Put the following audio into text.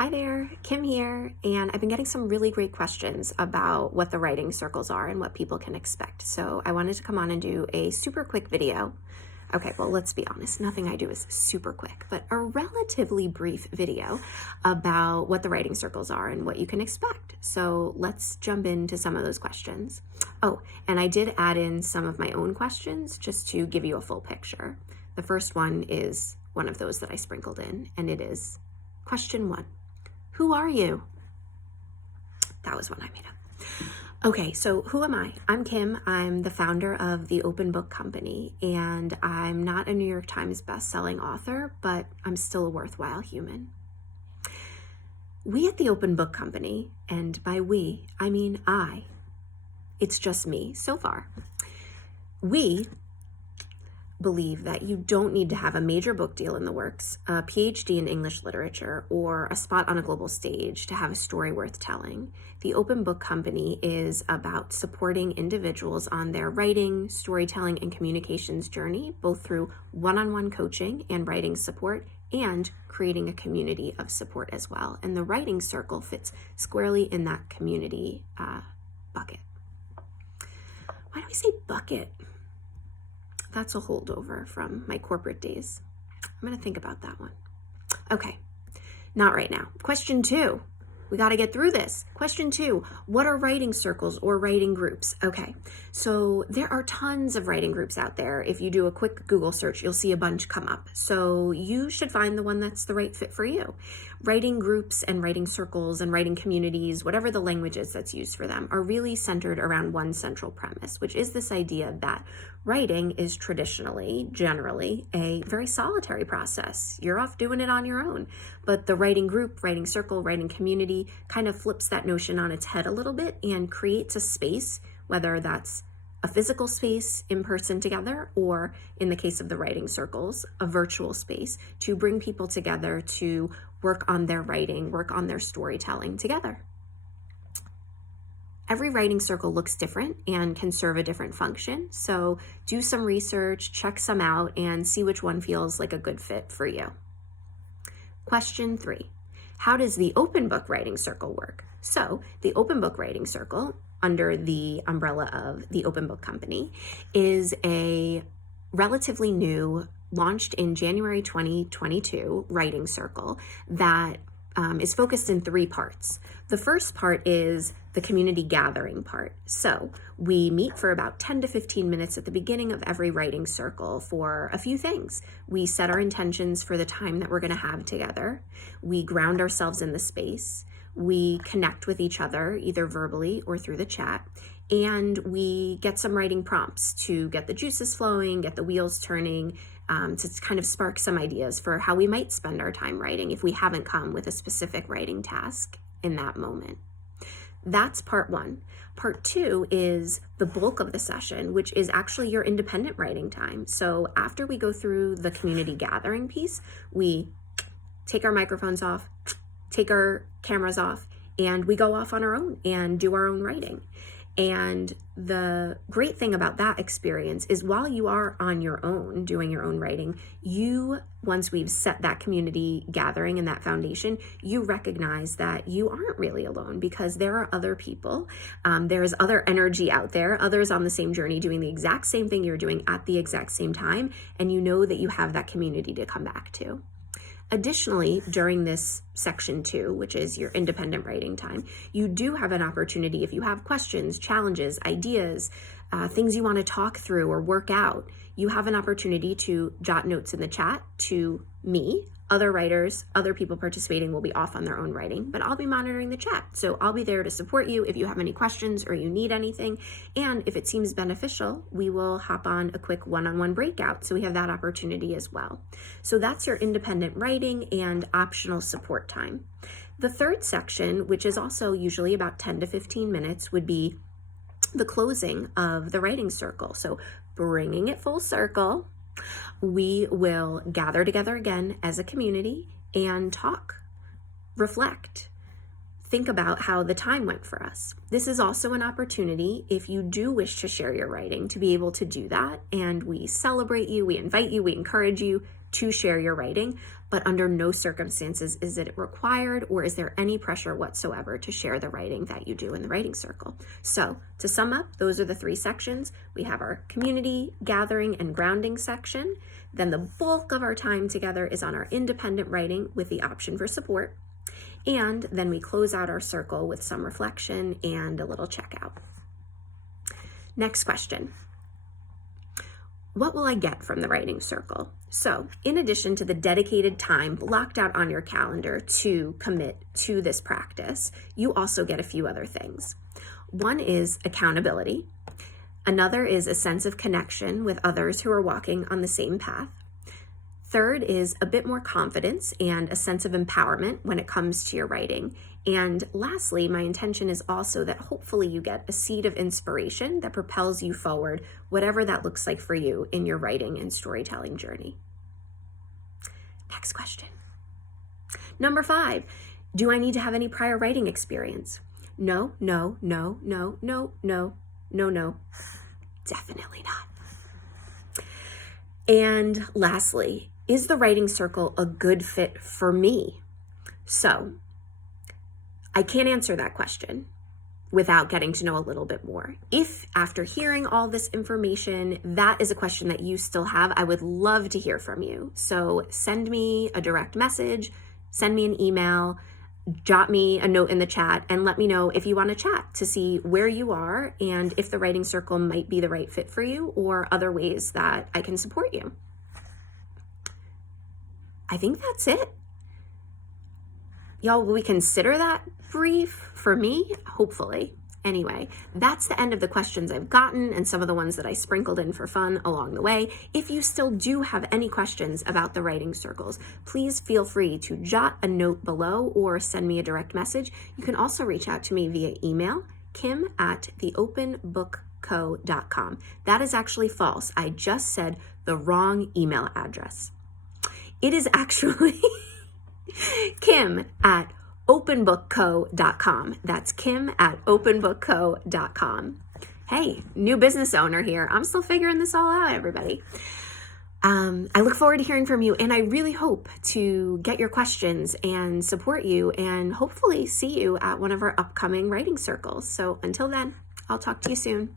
Hi there, Kim here, and I've been getting some really great questions about what the writing circles are and what people can expect. So I wanted to come on and do a super quick video. Okay, well, let's be honest, nothing I do is super quick, but a relatively brief video about what the writing circles are and what you can expect. So let's jump into some of those questions. Oh, and I did add in some of my own questions just to give you a full picture. The first one is one of those that I sprinkled in, and it is question 1. Who are you? That was one I made up. Okay, so who am I? I'm Kim. I'm the founder of the Open Book Company, and I'm not a New York Times best-selling author, but I'm still a worthwhile human. We at the Open Book Company, and by we, I mean I. It's just me so far. We believe that you don't need to have a major book deal in the works, a PhD in English literature, or a spot on a global stage to have a story worth telling. The Open Book Company is about supporting individuals on their writing, storytelling, and communications journey, both through one-on-one coaching and writing support, and creating a community of support as well. And the Writing Circle fits squarely in that community bucket. Why do we say bucket? That's a holdover from my corporate days. I'm going to think about that one. Okay, not right now. Question 2. We got to get through this. Question 2, what are writing circles or writing groups? Okay, so there are tons of writing groups out there. If you do a quick Google search, you'll see a bunch come up. So you should find the one that's the right fit for you. Writing groups and writing circles and writing communities, whatever the language is that's used for them, are really centered around one central premise, which is this idea that writing is traditionally, generally, a very solitary process. You're off doing it on your own. But the writing group, writing circle, writing community kind of flips that notion on its head a little bit and creates a space, whether that's a physical space in person together, or in the case of the writing circles, a virtual space to bring people together to work on their writing, work on their storytelling together. Every writing circle looks different and can serve a different function. So do some research, check some out, and see which one feels like a good fit for you. Question 3, how does the Open Book Writing Circle work? So the Open Book Writing Circle, under the umbrella of the Open Book Company, is a relatively new, launched in January 2022 writing circle that is focused in 3 parts. The first part is the community gathering part. So we meet for about 10 to 15 minutes at the beginning of every writing circle for a few things. We set our intentions for the time that we're going to have together. We ground ourselves in the space. We connect with each other, either verbally or through the chat. And we get some writing prompts to get the juices flowing, get the wheels turning, to kind of spark some ideas for how we might spend our time writing if we haven't come with a specific writing task in that moment. That's part 1. Part 2 is the bulk of the session, which is actually your independent writing time. So after we go through the community gathering piece, we take our microphones off, take our cameras off, and we go off on our own and do our own writing. And the great thing about that experience is while you are on your own doing your own writing, once we've set that community gathering and that foundation, you recognize that you aren't really alone because there are other people. There's other energy out there, others on the same journey doing the exact same thing you're doing at the exact same time. And you know that you have that community to come back to. Additionally, during this section 2, which is your independent writing time, you do have an opportunity if you have questions, challenges, ideas, things you want to talk through or work out, you have an opportunity to jot notes in the chat to me. Other writers, other people participating will be off on their own writing, but I'll be monitoring the chat. So I'll be there to support you if you have any questions or you need anything. And if it seems beneficial, we will hop on a quick one-on-one breakout. So we have that opportunity as well. So that's your independent writing and optional support time. The third section, which is also usually about 10 to 15 minutes, would be the closing of the writing circle. So bringing it full circle, we will gather together again as a community and talk, reflect, think about how the time went for us. This is also an opportunity, if you do wish to share your writing, to be able to do that. And we celebrate you, we invite you, we encourage you. to share your writing, but under no circumstances is it required or is there any pressure whatsoever to share the writing that you do in the writing circle. So to sum up, those are the 3 sections. We have our community, gathering, and grounding section. Then the bulk of our time together is on our independent writing with the option for support. And then we close out our circle with some reflection and a little checkout. Next question. What will I get from the writing circle? So, in addition to the dedicated time blocked out on your calendar to commit to this practice, you also get a few other things. One is accountability. Another is a sense of connection with others who are walking on the same path. Third is a bit more confidence and a sense of empowerment when it comes to your writing. And lastly, my intention is also that hopefully you get a seed of inspiration that propels you forward, whatever that looks like for you in your writing and storytelling journey. Next question. Number 5, do I need to have any prior writing experience? No. Definitely not. And lastly, is the writing circle a good fit for me? So I can't answer that question without getting to know a little bit more. If after hearing all this information, that is a question that you still have, I would love to hear from you. So send me a direct message, send me an email, jot me a note in the chat, and let me know if you want to chat to see where you are and if the writing circle might be the right fit for you or other ways that I can support you. I think that's it. Y'all, will we consider that brief for me? Hopefully. Anyway, that's the end of the questions I've gotten and some of the ones that I sprinkled in for fun along the way. If you still do have any questions about the writing circles, please feel free to jot a note below or send me a direct message. You can also reach out to me via email, kim@theopenbookco.com. That is actually false. I just said the wrong email address. It is actually kim@openbookco.com. That's kim@openbookco.com. Hey, new business owner here. I'm still figuring this all out, everybody. I look forward to hearing from you, and I really hope to get your questions and support you and hopefully see you at one of our upcoming writing circles. So until then, I'll talk to you soon.